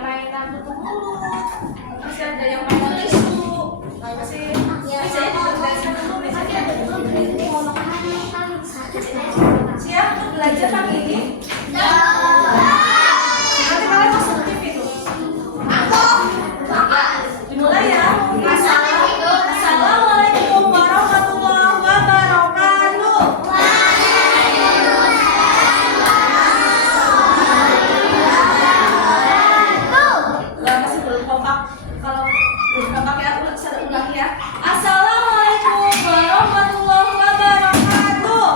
yang mainan tutup mulut, masih ada yang mainan tisu, masih mejanya dibereskan dulu, mejanya ada dulu. Siap untuk belajar pagi ini? Nanti kalian masuk ke TV tuh. Dimulai ya. Assalamualaikum warahmatullahi wabarakatuh. Masih belum kompak. Kalau belum kompak ya, saya ulangi ya. Assalamualaikum warahmatullahi wabarakatuh.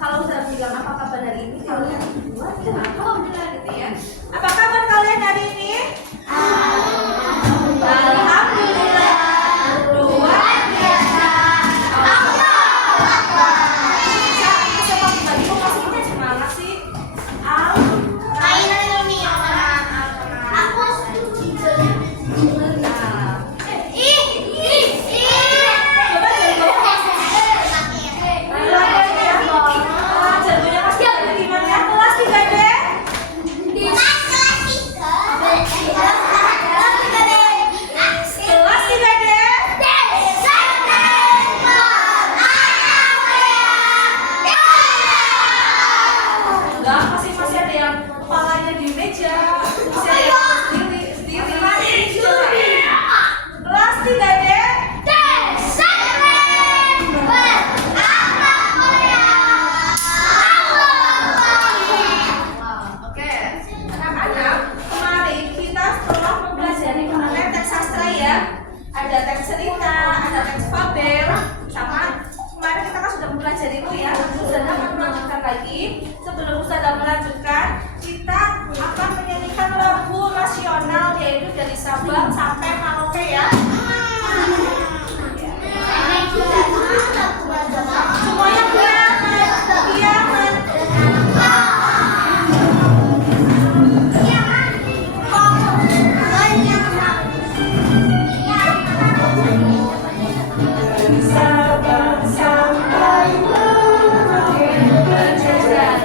Kalau saya bilang apa kabar hari ini, kalian buat alhamdulillah gitu ya. Apa kabar kalian hari ini? Alhamdulillah. Luar biasa. Saya pagi-pagi kok masih pakai semangat sih? Masih ada yang kepalanya di meja, masih ada yang sendiri. Kelas 3D. Oke, anak-anak, kemarin kita setelah mempelajari mengenai teks sastra ya, ada teks cerita, ada teks fabel, sama kemarin kita kan sudah mempelajari itu ya. Ustazah akan melanjutkan lagi. Sebelum Ustazah melanjutkan, kita akan menyanyikan lagu nasional yaitu dari Sabang sampai Merauke ya. Semuanya kiamat. Sabang sampai Merauke berjajar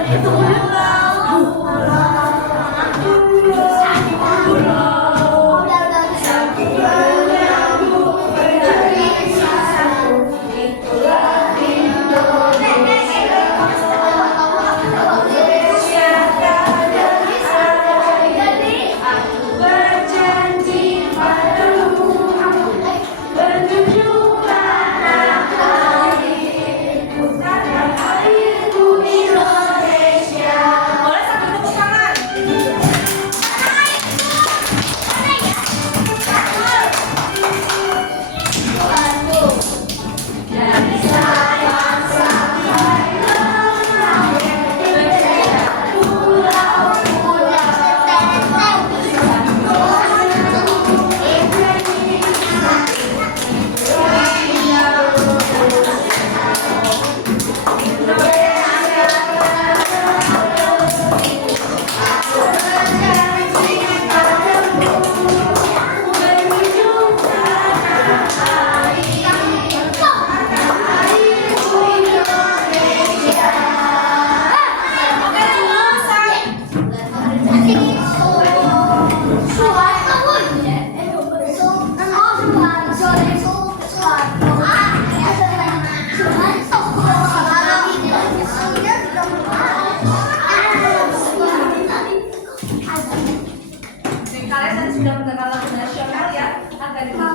sudah mendengar lagu nasional ya, agar kita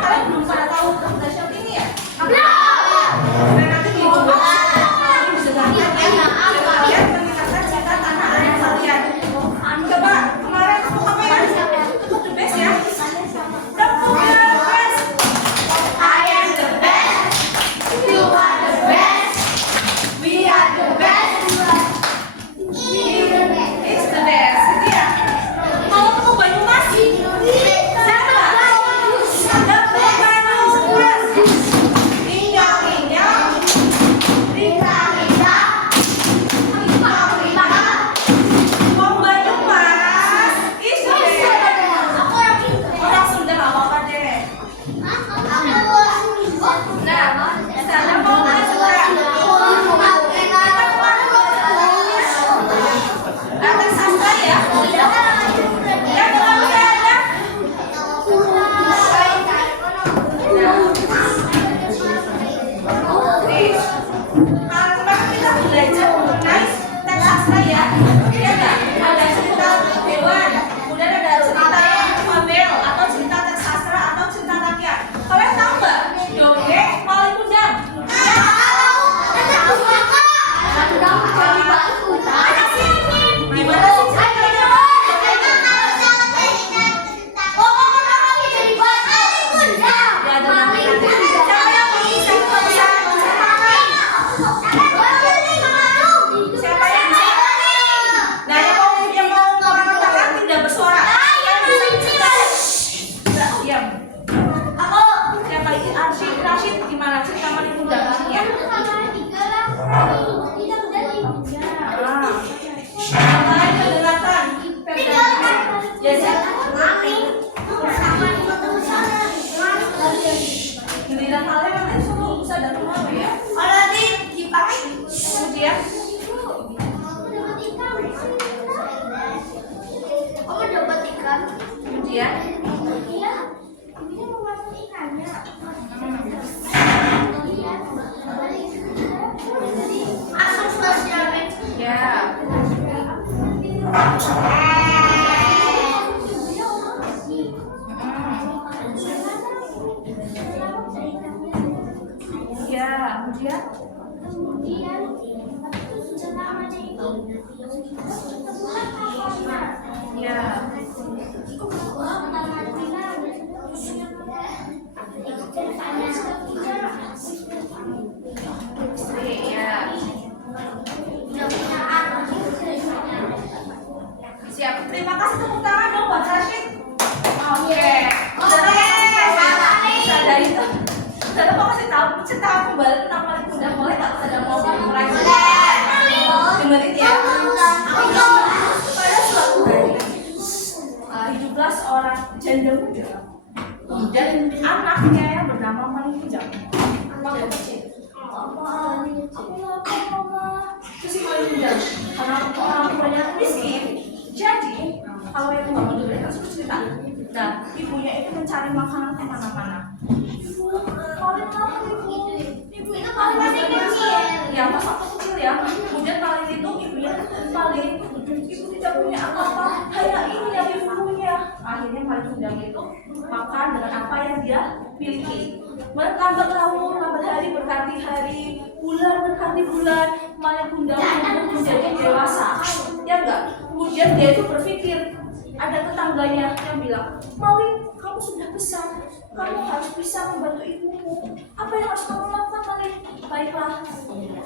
kalian belum pada tahu lagu nasional ini ya? Nah, nanti di YouTube bisa lihat ya, kalian mendengarkan cerita tanah air kalian. Coba kemarin aku apa ya? Tutup the best ya. Tutup the best. I am the best. You are the best. We are the best. It's the best. Gitu ya. Kalau ketemu Banyumas, siapa? ya. Ya nggak? Ada cerita hewan, kemudian ada cerita fabel atau cerita teks sastra atau cerita rakyat. Kalian tahu nggak? Dongeng Malin Kundang. Mana sih? Gimana sih ceritanya? Siap. Terima kasih, tepuk tangan dong buat Rashid. Oke. Dari itu, saya mau kasih tahu cerita kembali tentang Malin Kundang. Boleh nggak? Saya mau mulai. Dengerin ya. Pada suatu hari, hiduplah seorang janda muda dan anaknya yang bernama Malin Kundang. Waktu kecil. Terus si Malin Kundang, karena orang tuanya miskin, jadi kalau yang nggak mau dengerin langsung cerita. Nah, ibunya itu mencari makanan kemana-mana. Malin itu paling kecil. Ya, pas waktu kecil ya. Kemudian Malin itu ibunya Malin, ibu tidak punya apa-apa. Hanya ini yang ibu punya. Akhirnya Malin Kundang itu makan dengan apa yang dia miliki. Lambat laun, lambat hari berganti hari, bulan berganti bulan, Malin Kundang menjadi dewasa. Ya enggak? Kemudian dia itu berpikir, ada tetangganya yang bilang, Malin, kamu sudah besar, kamu harus bisa membantu ibumu. Apa yang harus kamu lakukan, Malin? Baiklah,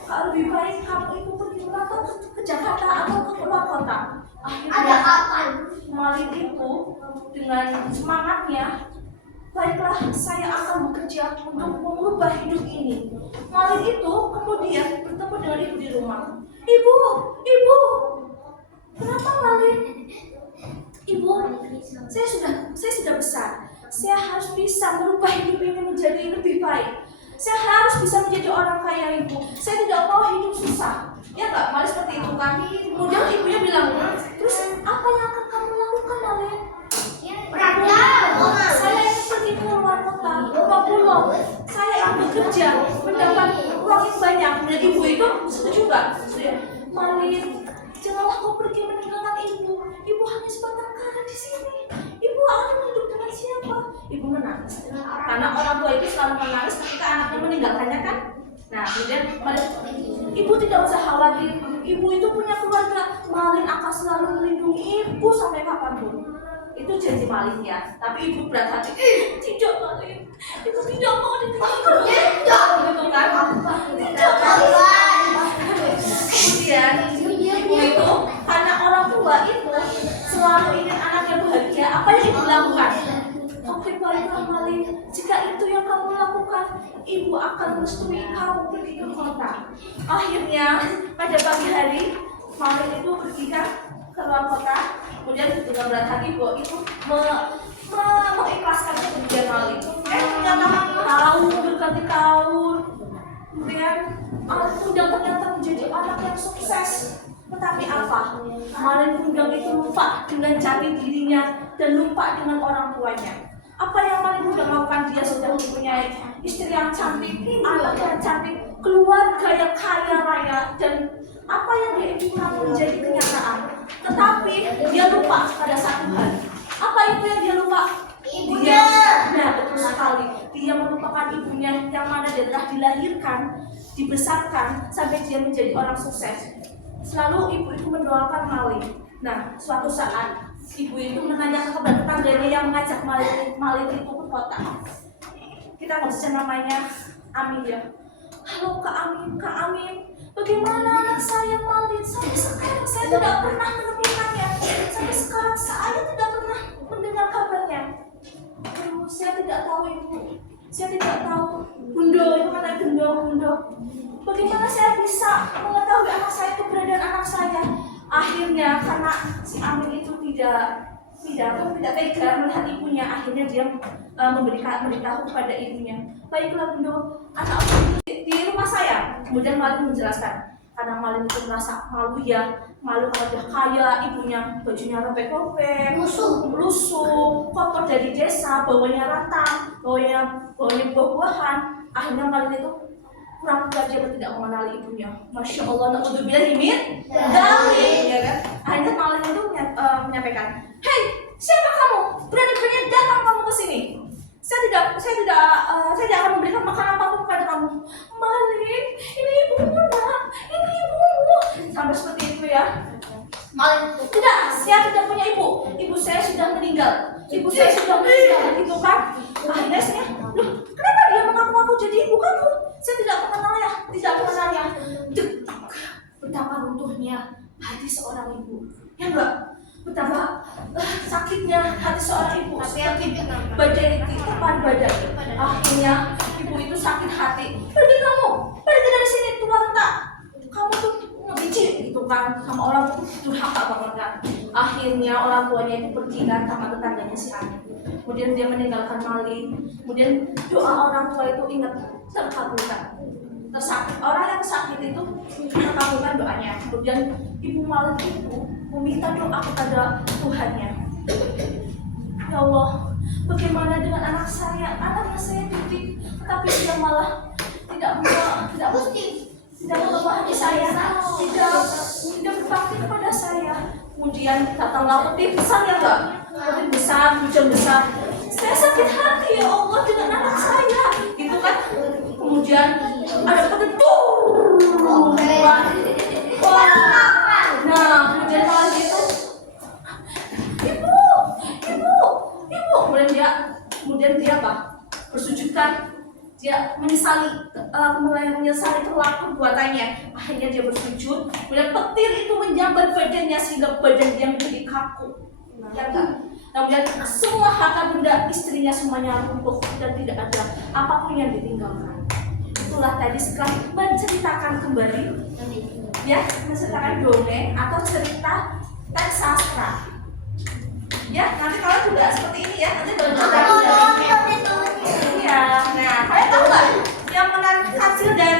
kalau lebih baik kamu itu pergi merantau ke Jakarta atau ke luar kota. Akhirnya, Malin itu dengan semangatnya, baiklah, saya akan bekerja untuk mengubah hidup ini. Malin itu kemudian bertemu dengan ibu di rumah. Ibu, kenapa Malin? Ibu, saya sudah besar. Saya harus bisa merubah hidup ini menjadi lebih baik. Saya harus bisa menjadi orang kaya, Ibu. Saya tidak mau hidup susah. Ya nggak, Malin seperti itu kan? Kemudian ibunya bilang, terus apa yang akan kamu lakukan, Malin? Saya yang pergi ke luar kota, ke pulau. Saya yang bekerja, mendapat uang yang banyak. Dan ibu itu setuju nggak? Malin, janganlah kau pergi meninggalkan ibu. Ibu hanya sebatang kara di sini. Ibu akan hidup dengan siapa? Ibu menangis. Karena orang tua itu selalu menangis ketika anaknya meninggalkannya kan? Nah, kemudian ibu tidak usah khawatir. Ibu itu punya keluarga. Malin akan selalu melindungi ibu sampai kapanpun. Itu janji Malin ya. Tapi ibu berat hati. Tidak Malin. Ibu tidak mau ditinggalkan. Tidak. Gitu kan? Tidak Malin. Kemudian ibu itu karena orang tua itu selalu ingin anaknya bahagia. Apa yang ibu lakukan? Oke, baiklah Malin. Jika itu yang kamu lakukan, ibu akan merestui kamu pergi ke kota. Akhirnya pada pagi hari Malin itu pergi kan ke luar kota. Kemudian dengan berat hati ibu itu mengikhlaskan kepergian Malin. Ternyata tahun berganti tahun. Kemudian Malin Kundang ternyata menjadi anak yang sukses. Tetapi apa? Malin Kundang itu lupa dengan jati dirinya dan lupa dengan orang tuanya. Apa yang Malin Kundang lakukan? Dia sudah mempunyai istri yang cantik, anak yang cantik, keluarga yang kaya raya, dan apa yang dia inginkan menjadi kenyataan. Tetapi dia lupa pada satu hal. Apa itu yang dia lupa? Ibunya. Nah, betul sekali. Dia melupakan ibunya yang mana dia telah dilahirkan, dibesarkan sampai dia menjadi orang sukses. Selalu ibu itu mendoakan Malin. Nah, suatu saat ibu itu menanyakan kepada tetangganya yang mengajak Malin itu ke kota. Kita nggak bisa namanya Amin ya. Halo Kak Amin, bagaimana anak saya Malin? Sampai sekarang saya tidak pernah menemukannya. Sampai sekarang saya tidak pernah mendengar kabarnya. Saya tidak tahu ibu. Saya tidak tahu. Bunda, itu kan Bunda. Bagaimana saya bisa mengetahui anak saya, keberadaan anak saya? Akhirnya karena si Amin itu tidak tega melihat ibunya, akhirnya dia memberitahu kepada ibunya. Baiklah Bunda, anak di rumah saya. Kemudian Malin menjelaskan, karena Malin itu merasa malu kalau dia kaya, ibunya bajunya robek-robek, lusuh, kotor dari desa, bawanya rantang, bawanya buah-buahan. Akhirnya Malin itu pura-pura dia tidak mengenali ibunya. Masya Allah, na'udzubillah min dzalik, ya kan? Akhirnya Malin itu menyampaikan, hei, siapa kamu? Berani-berani datang kamu ke sini. Saya tidak akan memberikan makanan apapun kepada kamu. Malin, ini ibumu nak, ini ibumu. Sampai seperti itu ya. Malin, tidak, saya tidak punya ibu. Ibu saya sudah meninggal. Gitu kan? Akhirnya saya, loh, kenapa dia mengaku-ngaku jadi ibu kamu? Saya tidak mengenalnya. Betapa runtuhnya hati seorang ibu. Ya enggak? Betapa sakitnya hati seorang ibu. Badai ditepan badai. Akhirnya ibu itu sakit hati. Pergi dari sini, tua renta. Kamu tuh benci gitu kan sama orang durhaka banget kan. Akhirnya orang tuanya itu pergi kan sama tetangganya si Amin. Kemudian dia meninggalkan Malin. Kemudian doa orang tua itu ingat terkabulkan. Orang yang sakit itu terkabulkan doanya. Kemudian ibu Malin itu meminta doa kepada Tuhannya. Ya Allah, bagaimana dengan anak saya? Anaknya saya didik, tetapi dia malah tidak membawa hati saya, tidak berbakti kepada saya. Kemudian datanglah petir besar ya enggak? Petir besar, hujan besar. Saya sakit hati ya Allah dengan anak saya, gitu kan? Kemudian ada petir Nah, kemudian malam itu, ibu. Kemudian dia apa? Bersujudkan. Dia menyesali perbuatannya. Akhirnya dia bersujud. Kemudian petir itu menyambar badannya sehingga badan dia menjadi kaku. Ya kan? Kemudian semua harta benda istrinya semuanya runtuh dan tidak ada apapun yang ditinggalkan. Itulah tadi setelah menceritakan kembali, ya, menceritakan dongeng atau cerita teks sastra. Ya, nanti kalian juga seperti ini ya. Nanti belajar. Iya. Nah, kalian tahu nggak yang menarik kancil dan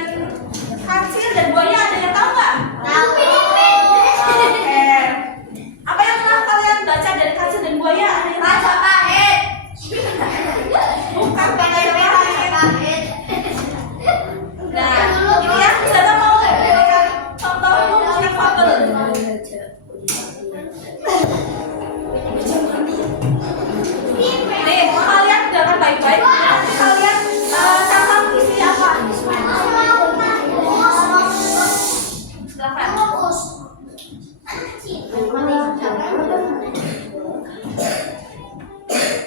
buaya, ada yang tahu nggak? Tahu. Oke. Apa yang pernah kalian baca dari kancil dan buaya? Ada yang tahu? Majapahit. Bukan Majapahit. Nah, ini ya, kita mau berikan contoh motif fabel. Nih, kalian dengar baik-baik. Kalian catat isi apa? Silakan.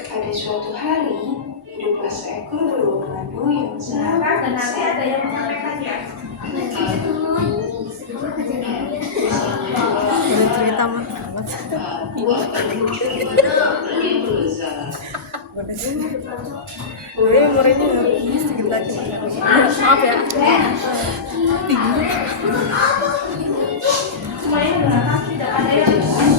Pada suatu hari, hiduplah seekor beruang madu yang sangat Dan nanti ada yang menyampaikan ya. Cerita mah gue umurnya sedikit lagi. Maaf ya. Tinggi. Semuanya menggunakan, tidak ada yang menggunakan.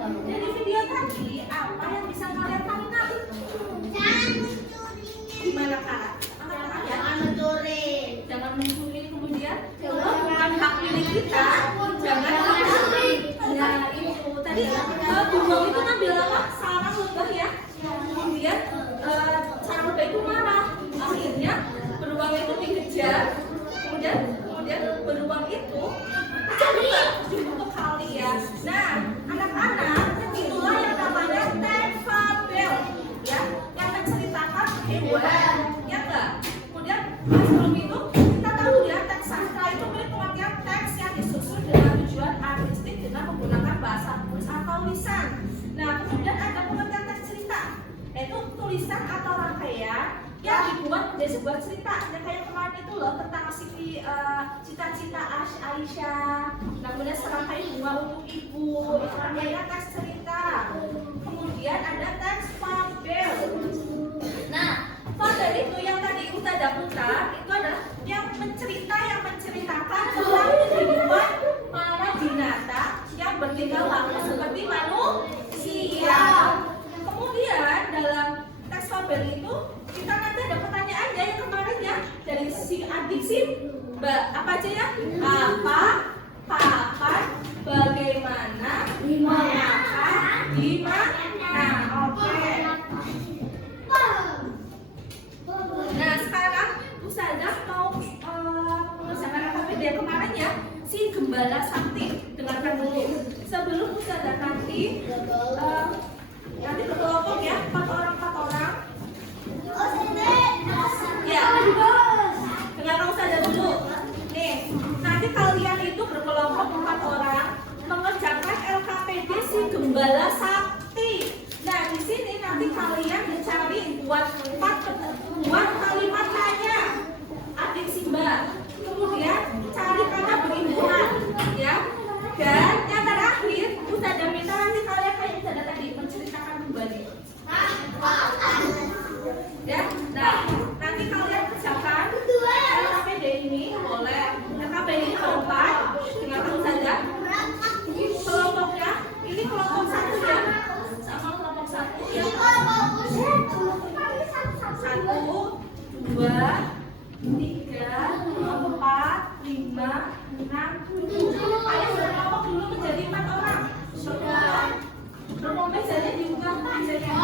Jadi video tadi apa yang bisa kalian tangkap? cerita jangan nah itu tadi beruang itu ngambil apa? Sarang lebah ya. Kemudian sarang lebah itu marah. Akhirnya beruang itu dikejar. Kemudian beruang itu jatuh ke kali ya. Nah, anak-anak itulah yang namanya teks fabel ya, yang menceritakan hewan ya enggak. Kemudian sebelum itu kita tahu ya teks sastra itu memiliki pengertian teks yang disusun dengan tujuan artistik dengan menggunakan bahasa tulis atau lisan. Nah, kemudian ada pengertian teks cerita, yaitu tulisan atau rangkaian yang dibuat menjadi sebuah cerita. Yang kayak kemarin itu loh tentang cita-cita Aisyah. Nah, kemudian serangkai bunga untuk ibu, itu namanya teks cerita. Kemudian ada teks fabel. Nah, fabel itu yang tadi Ustazah putar itu adalah yang menceritakan tentang kehidupan para binatang yang bertingkah laku seperti manusia. Kemudian dalam teks fabel itu kita nanti ada pertanyaan ya yang kemarin ya dari si adik si Mbak apa aja ya? Apa, kapan, bagaimana, mengapa, di mana. Oke. Nah sekarang Ustazah mau mengerjakan AKBD yang kemarin ya, si Gembala Sakti. Dengarkan dulu. Sebelum Ustazah nanti berkelompok ya, 4 orang. Ya, dengarkan Ustazah dulu. Nih, nanti kalian itu berkelompok 4 orang mengerjakan LKPD si Gembala Sakti. Nah, di sini nanti kalian mencari buat kalimat tanya adik Simba. Kemudian cari kata berimbuhan, ya. Dan yang terakhir, Ustazah minta nanti kalian kayak Ustazah tadi menceritakan kembali. Ya, nah nanti kalian kerjakan LKPD ini boleh. LKPD ini keempat, dengarkan saja. Kelompoknya ini kelompok 1 ya, sama kelompok 1 ya. 1, 2, 3, 4, 5, 6, 7. Ayo berkelompok dulu menjadi 4 orang. Berkelompok mejanya dibuka mejanya.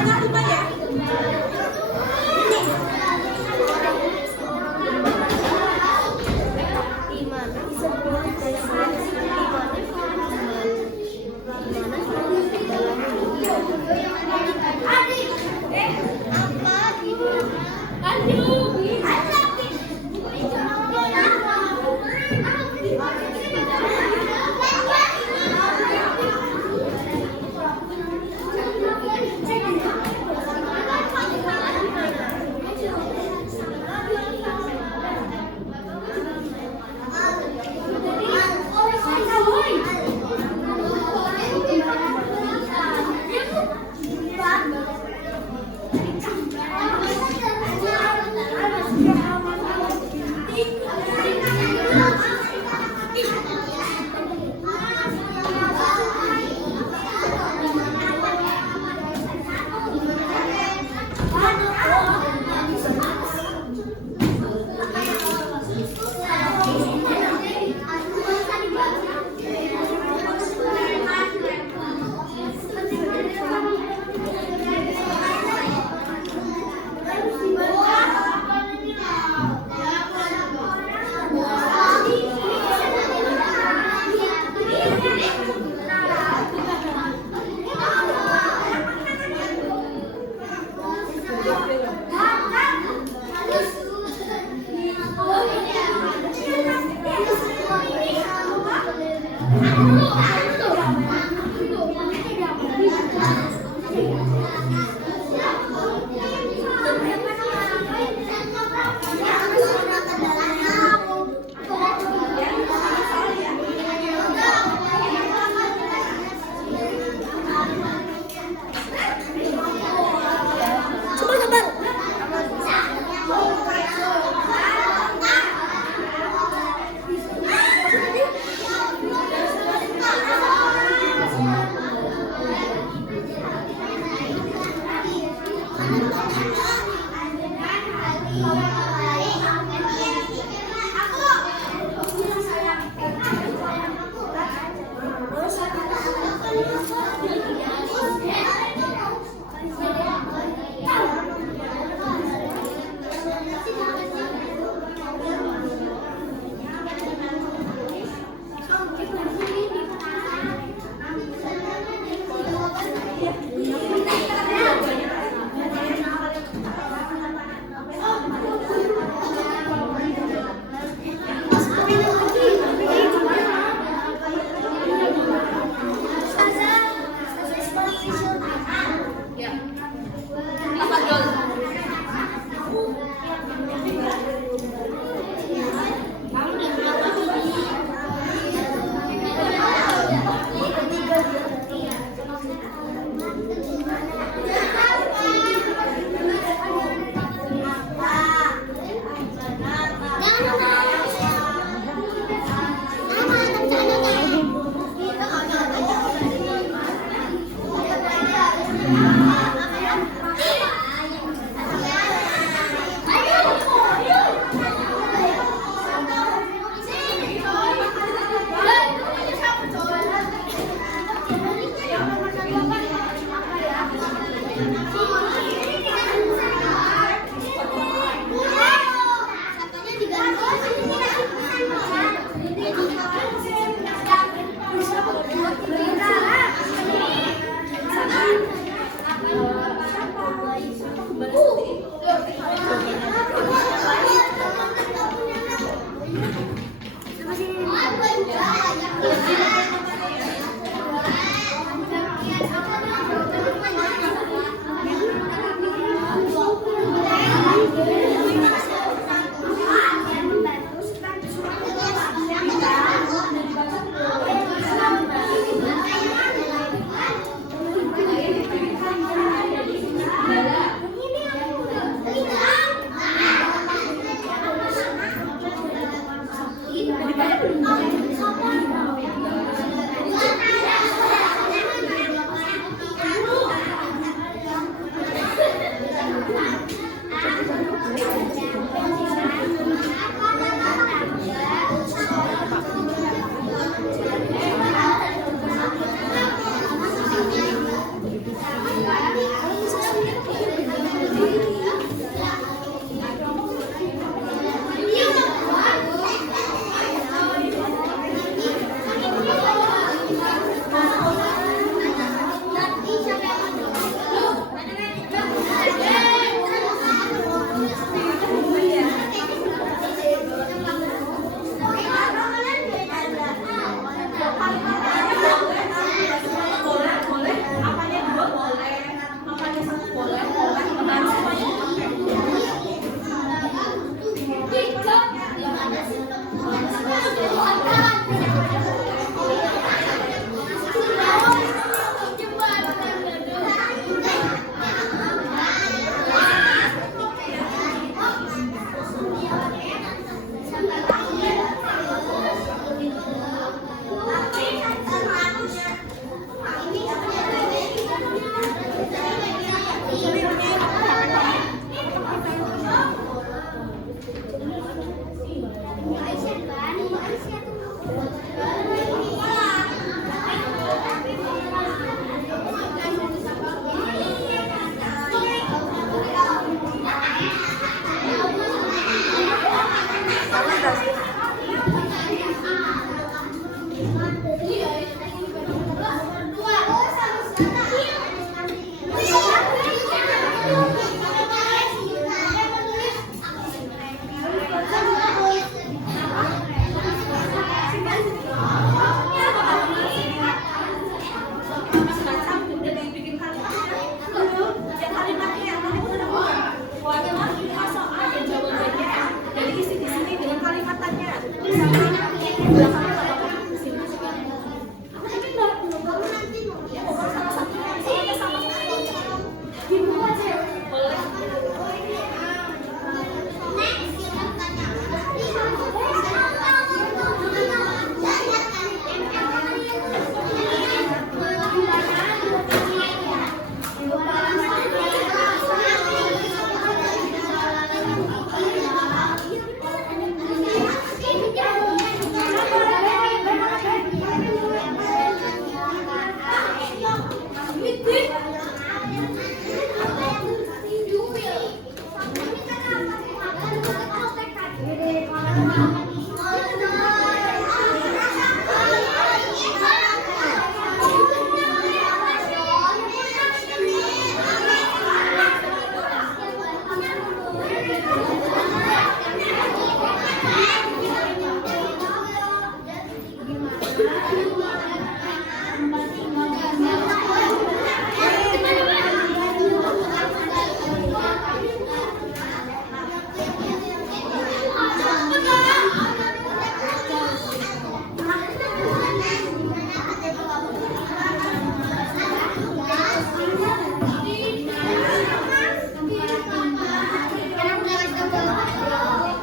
tengah 5 ya.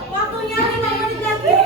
Waktunya 5 menit lagi.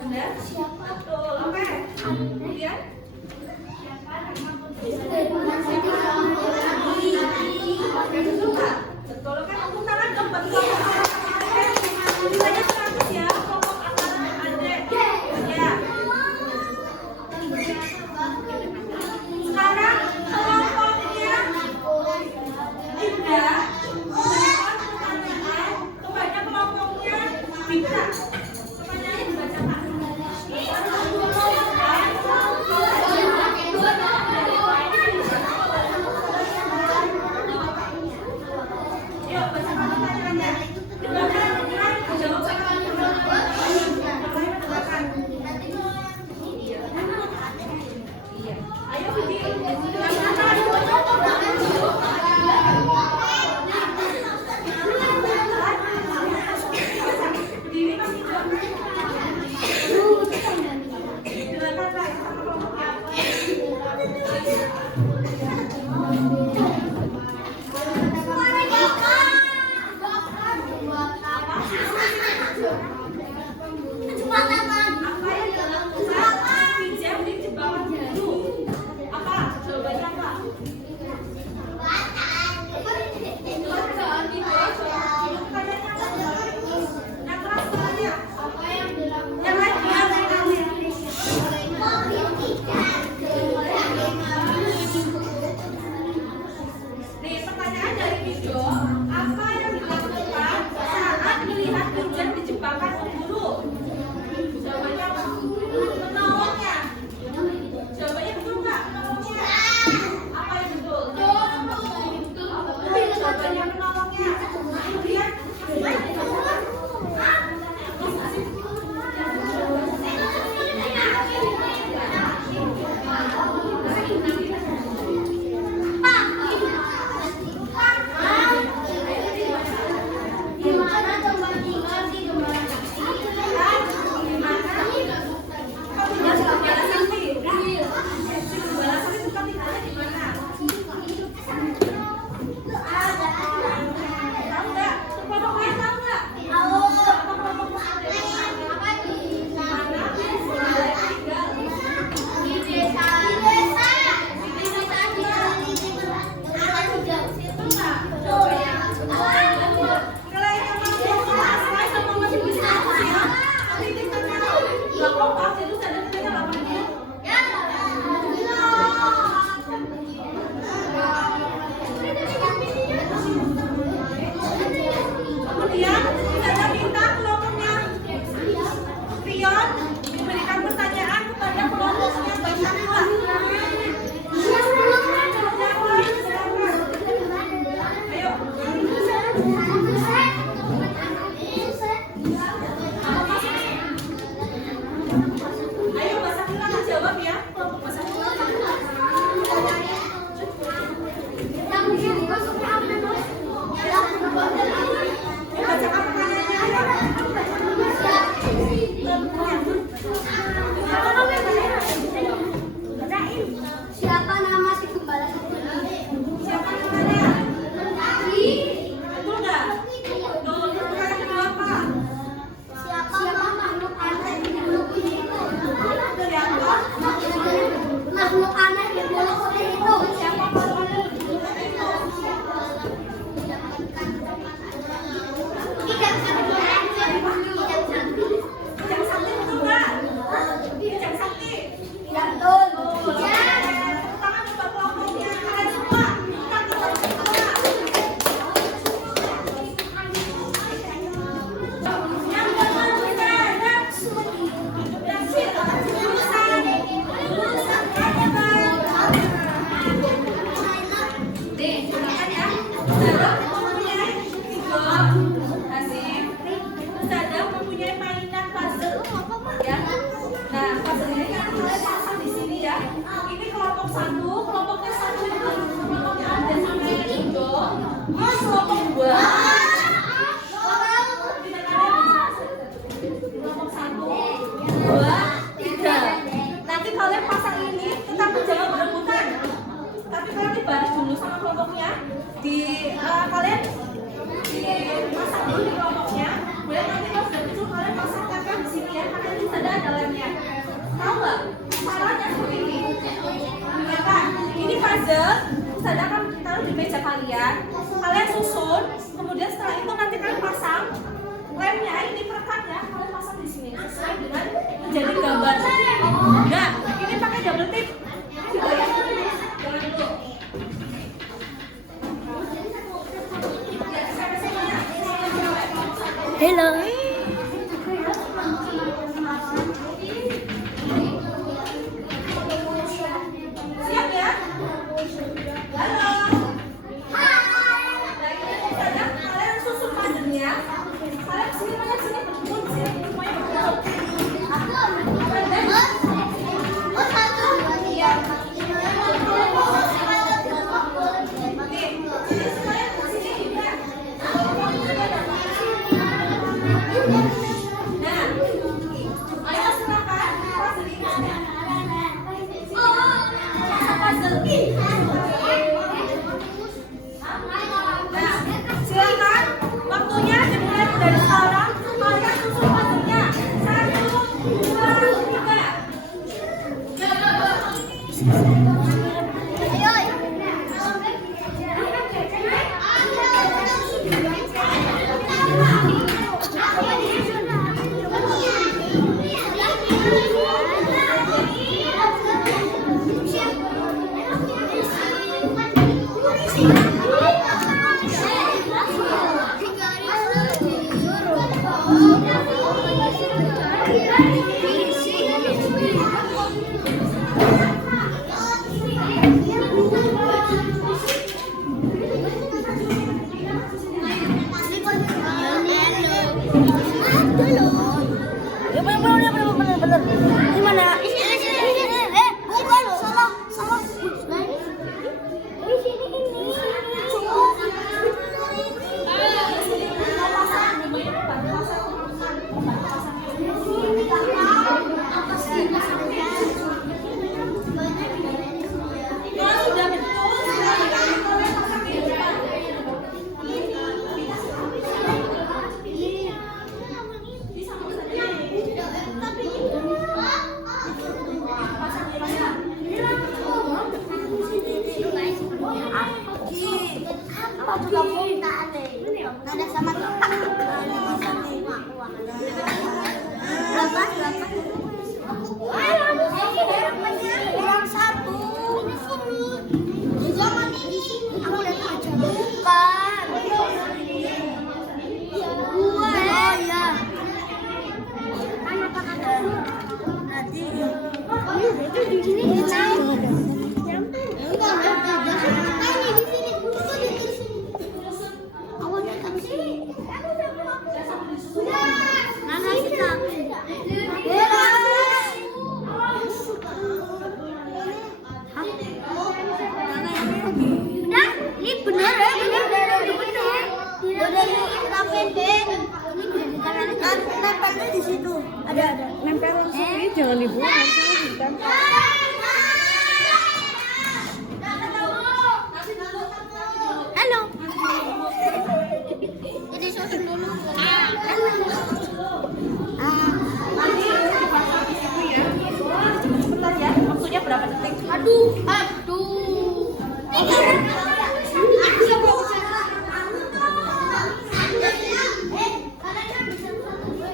Benar? Betul. Oke. Kemudian betul kan? Tepuk tangan dong buat kelompok anak-anak. Nilainya 100 ya, kelompok antara adik. Ya. Sekarang kelompoknya Indah menjawab pertanyaan kepada kelompoknya Bika. Pertanyaannya dibacakan. Yuk, bacakan pertanyaannya. Dengarkan, jawab sama dengarkan. Iya. Ayo Bibi, berdiri Mas Ijo. Dengarkan Pak, sama kelompoknya. Apa yang dilakukan pinjam di jebakan guru? Apa? Jawabannya apa? Yang keras suaranya. Yang lain ya, nih, pertanyaan dari Bido, apa yang dilakukan saat melihat pinjam di jebakan guru? Jawabannya apa? Menolongnya. Jawabannya betul nggak? Menolongnya. Apa yang betul? Jawabannya menolongnya. Kemudian kemudian saya minta kelompoknya Rion diberikan pertanyaan kepada kelompoknya Mbak Syakwa. Ayo. Ayo Mbak Sakila jawab ya. Mbak Sakila. Bacakan pertanyaannya. Siapa nama si gembala? Siapa namanya? Betul nggak? Tuh, pertanyaan kedua apa? Siapa makhluk aneh di bulu putih itu? Siapa? Makhluk aneh di bulu putih itu. Siapa makhluk aneh di bulu putih itu? Tidak sakti. Yang sakti betul nggak? Yang sakti. Tidak betul. Tangan buat kelompoknya kalian semua. Tangan buat semua. Yang benar benar. Lulusan Adaban. Nih, silakan ya. Ustazah mempunyai tiga Hasim. Ustazah mempunyai mainan puzzle. Ya. Nah, puzzle ini kan kalian pasang di sini ya. Ini kelompok satu, kelompoknya satu itu kelompoknya ada sampai tiga. Mas kelompok dua. Tidak ada. Kelompok satu, dua, tiga. Nanti kalian pasang ini, tetapi jangan berebutan. Tapi kalian dibaris dulu sama kelompoknya. Kalian dipasang dulu di kelompoknya. Kemudian nanti kalau sudah muncul kalian pasang tempel di sini ya, karena di sana ada lemnya. Tahu nggak? caranya seperti ini. Dengarkan, ini puzzle. Ustazah akan taruh di meja kalian. Kalian susun. Kemudian setelah itu nanti kalian pasang lemnya, ini perekatnya kalian pasang di sini sesuai dengan menjadi gambar. Nah, ini pakai double tip. Jangan dulu. Hello. Siap ya? Halo. Kalian susun puzzle-nya. Kalian sini mana sini berkumpul sini semuanya berkumpul. Oh, satu. Iya. Oke. Sini semuanya sini ya. Nah, ayo silakan puzzle-nya. Puzzle. Nah, silakan waktunya dimulai dari sekarang. Kalian susun puzzle-nya. 1, 2, 3. Ada sama kurang satu. Jangan ini. Aku lihat aja. Bukan. Dua ya. Nanti. Itu di sini. Nempelnya di situ. Ada. Nempel langsung ini jangan dibuang nanti ditempel. Halo. Jadi susun dulu. Cepetan ya. Waktunya berapa detik? Aduh.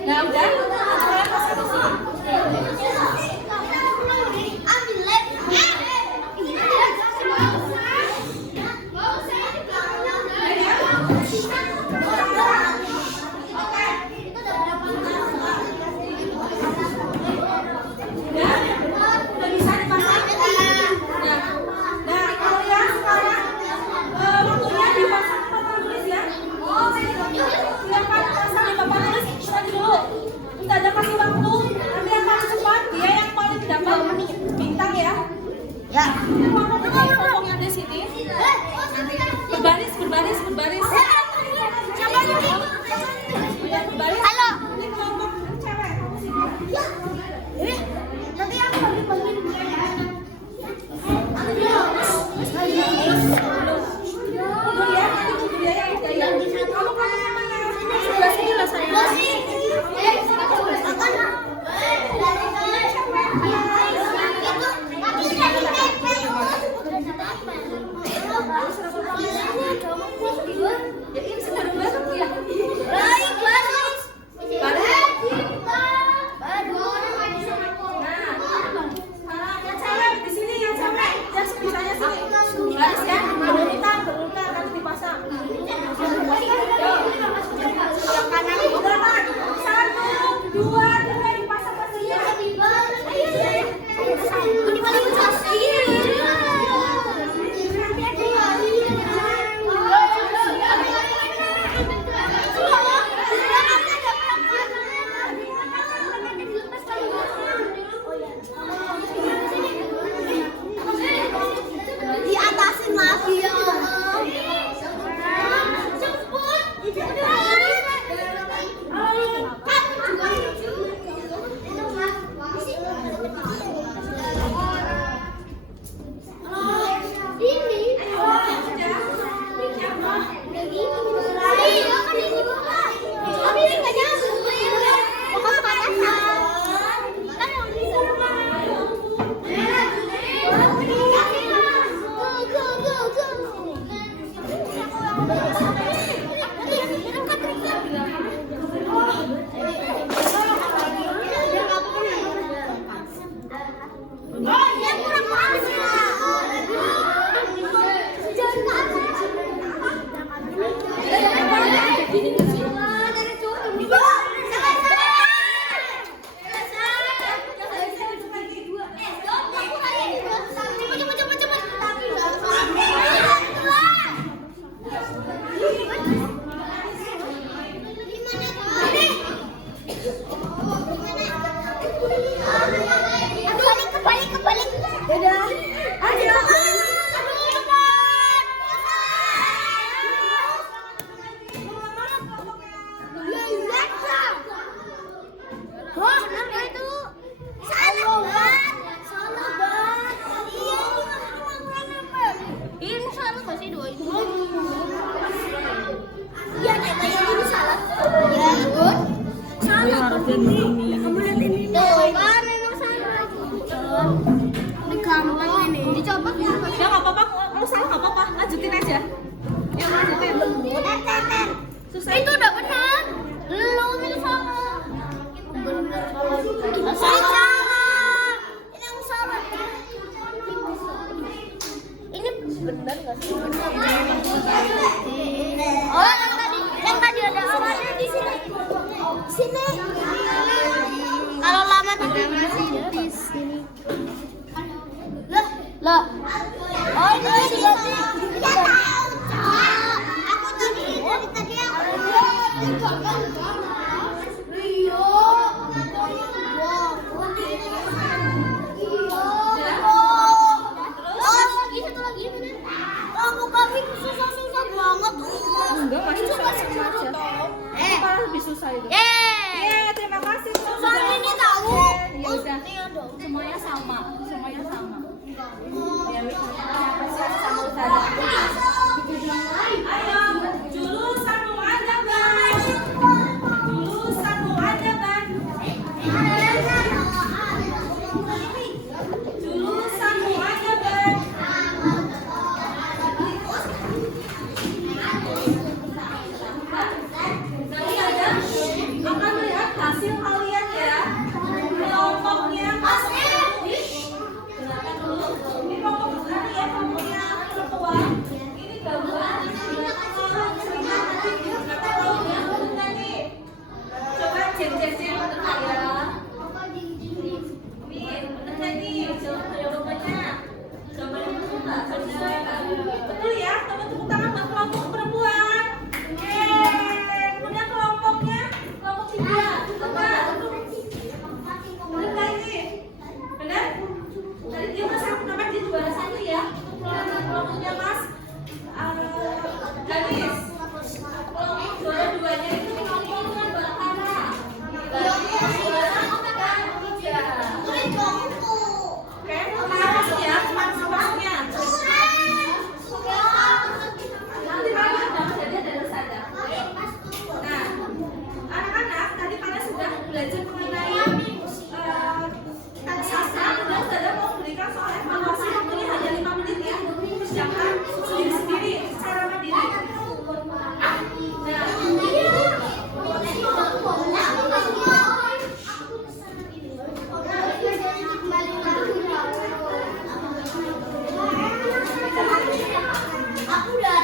Nah, udah. Kalian pasang di sini. Ambil lem. Udah bisa dipasang? Nah, kalian sekarang waktunya dipasang di papan tulis ya. Silakan pasang di papan tulis. Tadi dulu. Kita ada kasih waktu. Nanti yang paling cepat dia yang paling dapat bintang ya. Ya. Kelompoknya di sini. Berbaris. Siapa ini? Ya, berbaris. Halo. Ini kelompok cewek. Kamu sini. Nanti aku bagi-bagi. Tidur ya, nanti tidur ya yang gaya. Kamu kemana? Sebelah sini lah saya. Bosi. Dadah. Ayo. Harusnya di sini. Kamu lihat ini. Tuh kan memang salah. Ini gampang ini. Dicoba. Ya nggak apa-apa, kalau salah nggak apa-apa, lanjutin aja. Ya lanjutin. Susah. Itu udah benar. Belum itu salah. Benar kalau kita salah. Ini yang salah. Ini benar nggak sih? Oh yang tadi ada awalnya di sini. Sini. Kalau lama tadi di sini. Lah. Oh ini dia. Aku tadi Rio. Satu lagi bener. Kamu kami susah-susah banget. Enggak, masih susah sama aja. Malah lebih susah itu. Terima kasih. Soalnya ini tahu. Ya udah, semuanya sama. Ya, sama Ustazah. Ayo, dulu sambung aja, Bang. Dulu sambung aja, Bang. Dulu sambung aja, Bang. Nanti ada akan melihat hasil kalian ya. Kelompoknya silakan dulu. Ini kelompok tadi ya, kelompoknya perempuan. Ini gambar coba cek untuk kalian. Ini benar nih jawabannya. Jawabannya betul nggak? Betul ya, tepuk tangan buat kelompok perempuan. Kemudian kelompoknya kelompok 3. Coba. Benar nggak ini? Benar? Tadi dia Mas aku namanya dia juara 1 ya. Kelompoknya Mas Ganis. Kelompok juara 2-nya itu kelompoknya Mbak Tara. Juara 3. Oke, terus ya, semangat-semangatnya. Nanti kalian dapat hadiah dari Ustazah. Nah, anak-anak tadi kalian sudah belajar mengenai sastra. Dan Ustazah mau berikan soal evaluasi, waktunya hanya 5 menit ya. Persiapkan sendiri-sendiri secara mandiri. Aku udah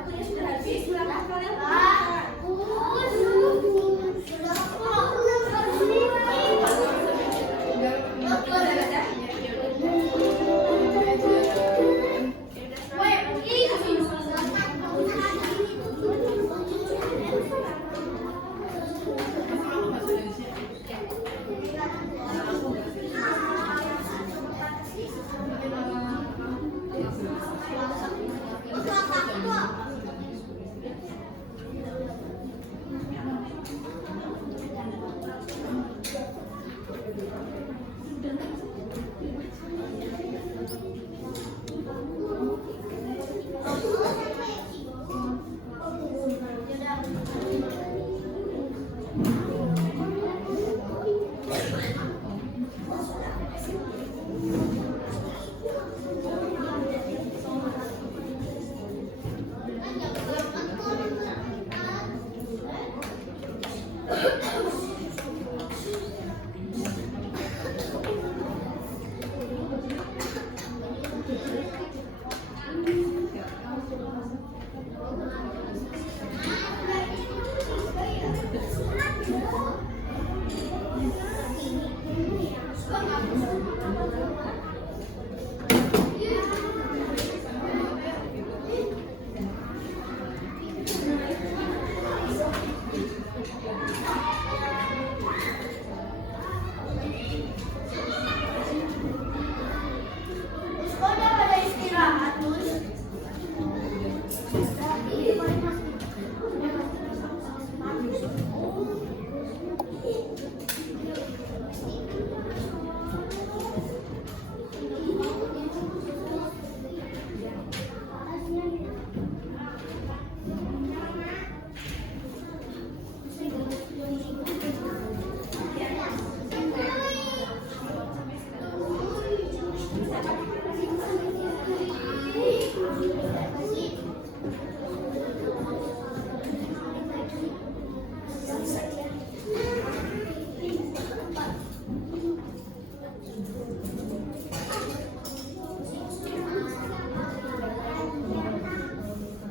Waktunya sudah habis, silakan kalian.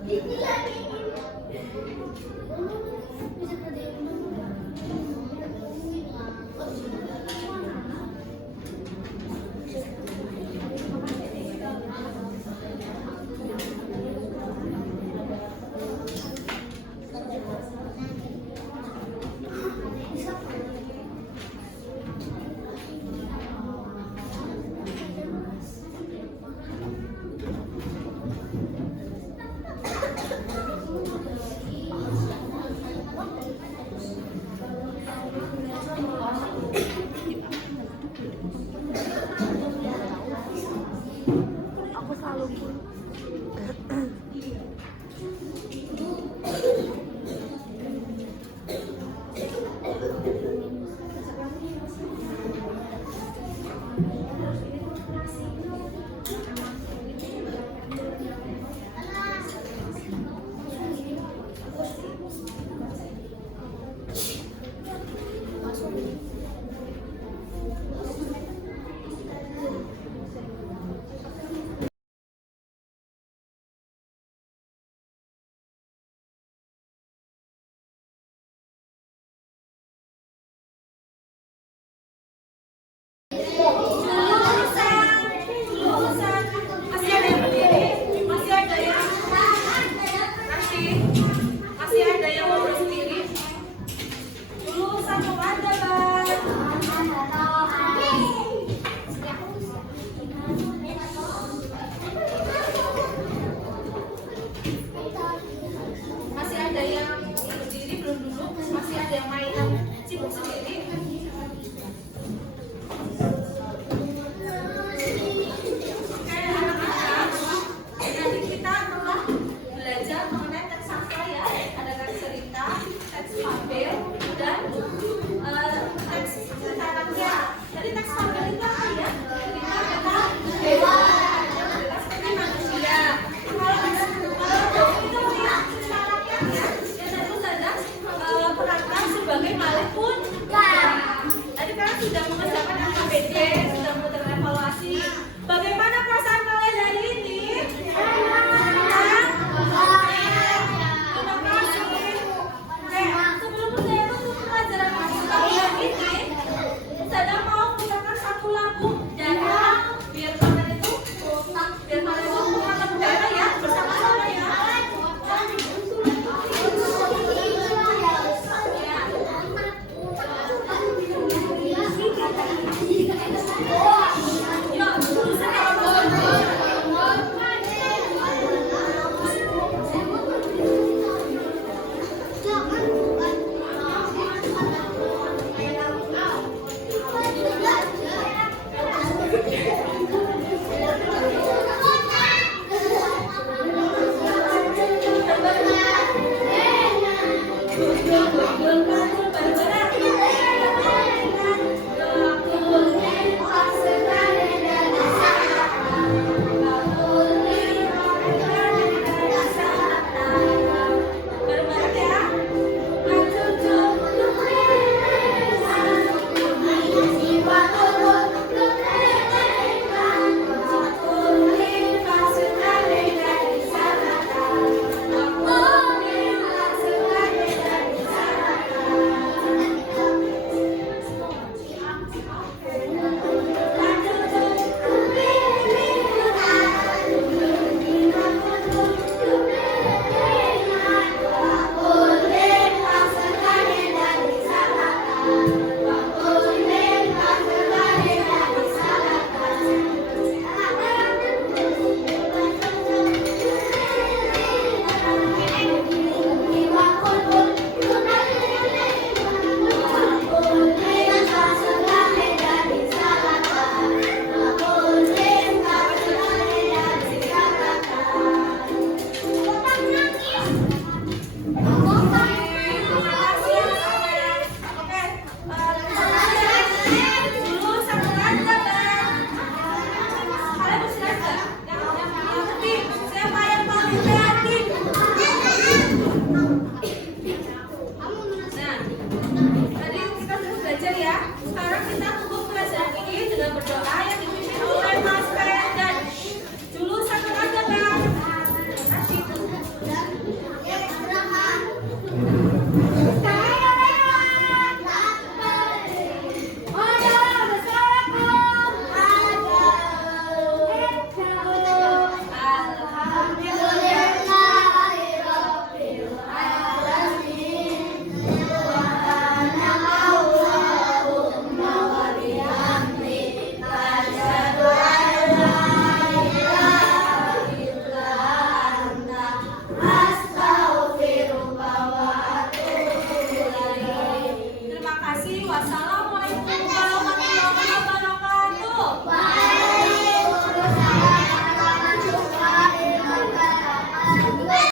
Bismillah.